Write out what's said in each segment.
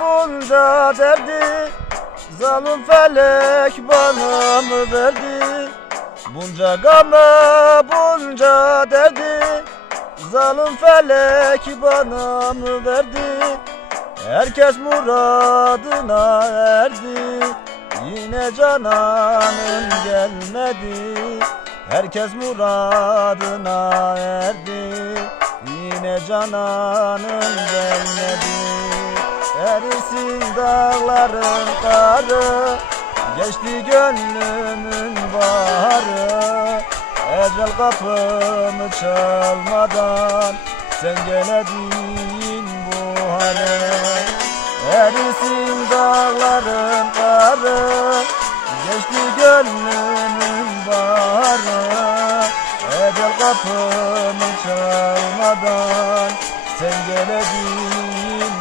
bunca derdi Zalim felek bana mı verdi? Bunca gamı bunca derdi Zalim felek bana mı verdi? Herkes muradına erdi Yine cananım gelmedi. Herkes muradına Yine cananım gelmedi Erisin dağların karı Geçti gönlümün baharı. Ecel kapımı çalmadan Sen geledin bu hale. Erisin dağların karı Geçti gönlümün Ecel kapımı çalmadan Sen geledin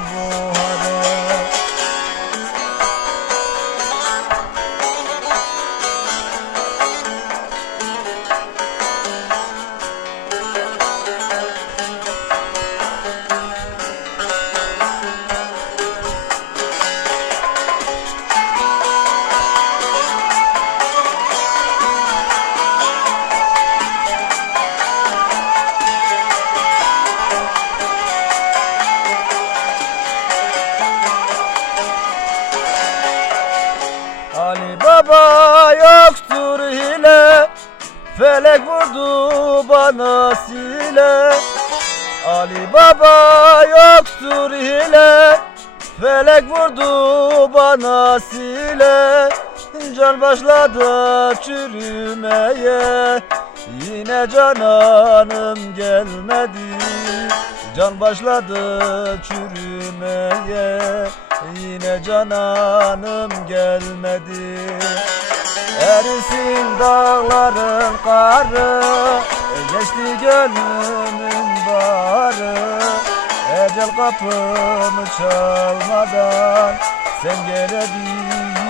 Felek vurdu bana sile. Ali Baba yoktur hile Felek vurdu bana sile. Can başladı çürümeye Yine cananım gelmedi. Can başladı çürümeye Yine cananım gelmedi Erisin dağların karı Geçti gönlümün barı. Ecel kapımı çalmadan Sen geledin